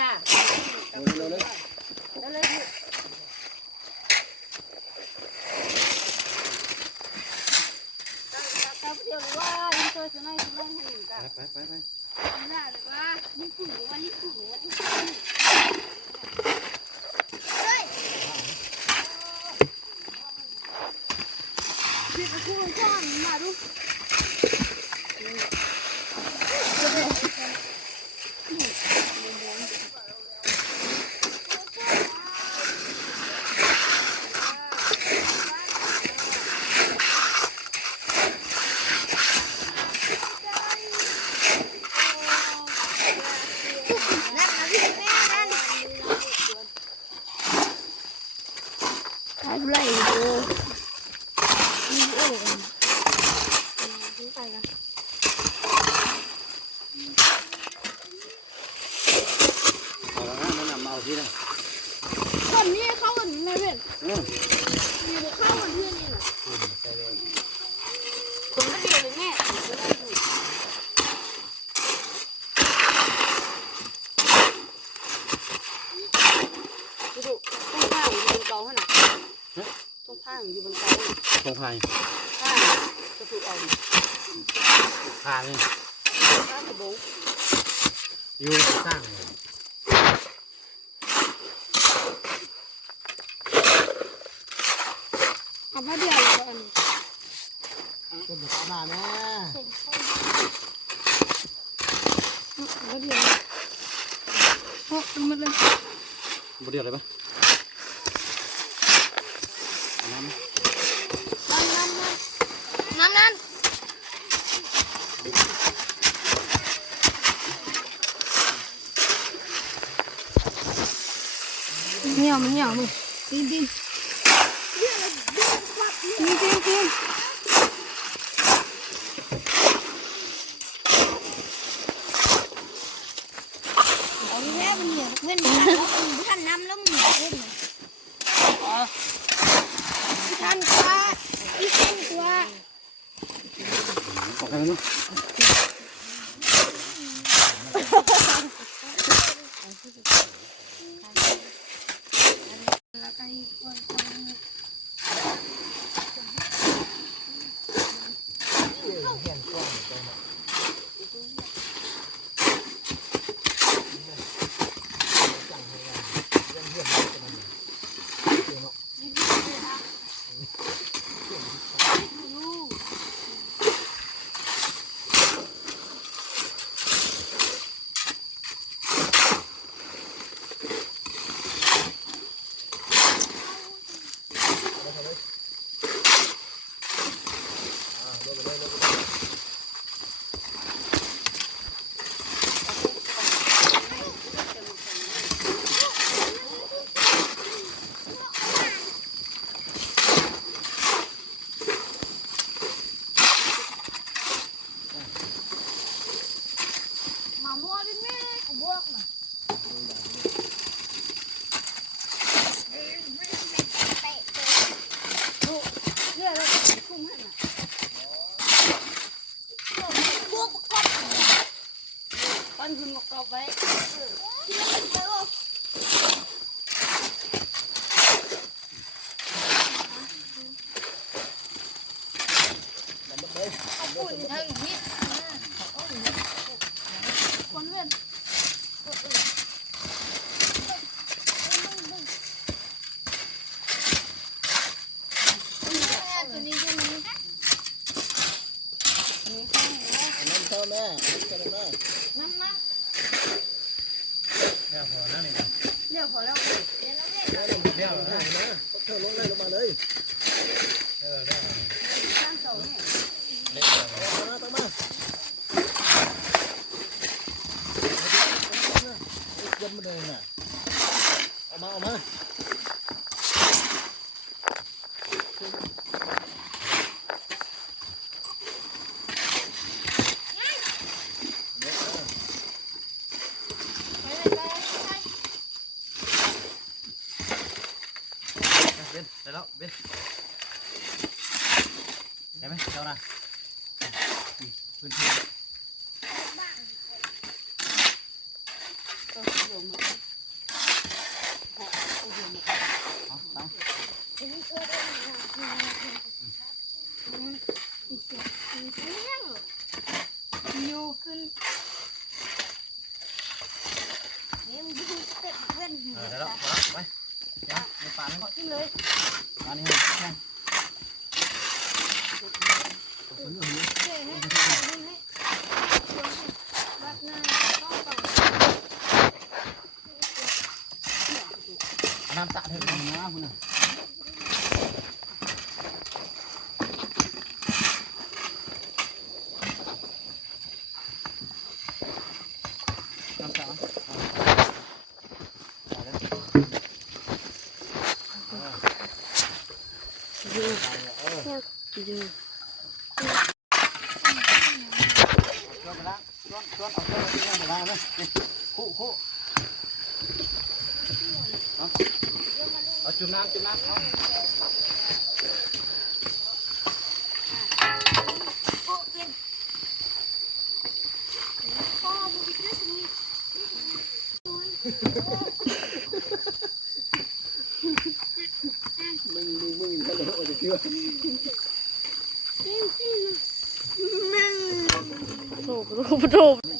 จ้าเร็วเลยเดี๋ยวว่ายิ่งช่วยสุนัยให้หนึ่งจ้าไปน่าเลยว่ายิ่งขุ่นว่ายิ่งขุ่นว่าพี่ไปคู่กันก่อนมาดูอะไรดูมีโอ่งไปละเอาละนะนำมาเอาที่นั่นคนนี้เข้ากันไม่เป็นมีบุกเข้ากันเพื่อนนี่แหละคนก็เดียวเลยแม่ดูต้องผ้าอยู่บนเกาขนาดต้องผ้าอยู่บนเกาตรงพายผ้าจะถูกเอาดิพาเลยผ้ากระโบกอยู่สร้างเอาผ้าเดียวเลยอันนี้เป็นแบบหน้าแม่ผ้าเดียวพกมันเลยบ่เดียวเลยปะน้ำเหนียวมันเหนียวมึงดินกินเอาแม่มันเหนียวเว้นท่านน้ำแล้วมันเหนียวเว้นท่านกว่าอีกท่านกว่าออกกันแล้วเนาะคุณกรอบไว้ปุ่นทั้งนี้คนเล่นตัวนี้ตัวนี้น้ำเท่าแม่กันแม่น้ำเรียกพอนั่นเองเรียกพอแล้วเรียกนะเธอลงได้ลงมาเลยได้ตั้งเสาเนี่ยเล็กมาตั้งมาเย็นมาเลยน่ะเอามาได้แล้วเบนได้ไหมเจ้าน่ะพื้นที่ เดี๋ยวมาเอาเดี๋ยวมา เอาตั้ง อยู่ขึ้นเนี่ยมันดูเต็มเพื่อน ได้แล้วไปยังในป่านั่น ขึ้นเลย ป่านี่ให้แข่งตัวเรื่องนี้ เจ๊ให้บัดหน้าต้องต่อ น้ำตาเถิดนะคุณน่ะน้ำตาดูดู ชวนไปละชวนเอาเสื้อที่นั่นไปละนะคู่เอาจุ่มน้ำเอา โอ้เป็นพ่อมึงไปซื้อนี่ มึงฮัลโหลจะเชื่อ โถโถ